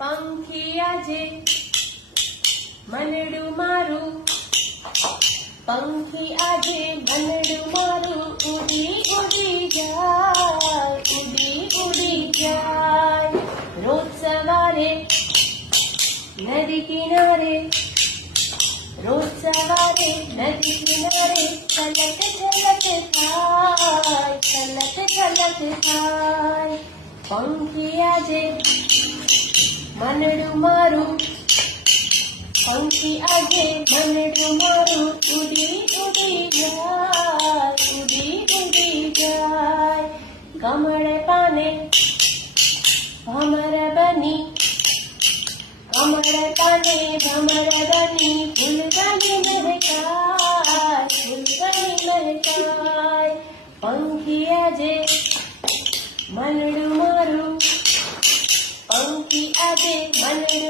પંખી આજે મનડું મારું, પંખી આજે મનડું મારું ઉડી ઉડી જાય, ઉડી ઉડી જાય. રોજ સવારે નદી કિનારે, રોજ સવારે નદી કિનારે છલક છલક થાય, છલક છલક થાય. પંખી આજે મનડું મારું, પંખી આજે મનડું મારું ઉડી ઉડી જાય, ઉડી ઉડી જાય. કમળે પાને ભમર બની, કમળે પાને ભમર બની ફૂલગની મહેકાય, ફૂલગની મહેકાય. પંખી આજે મનડું મારું, પંખી આજે મનડું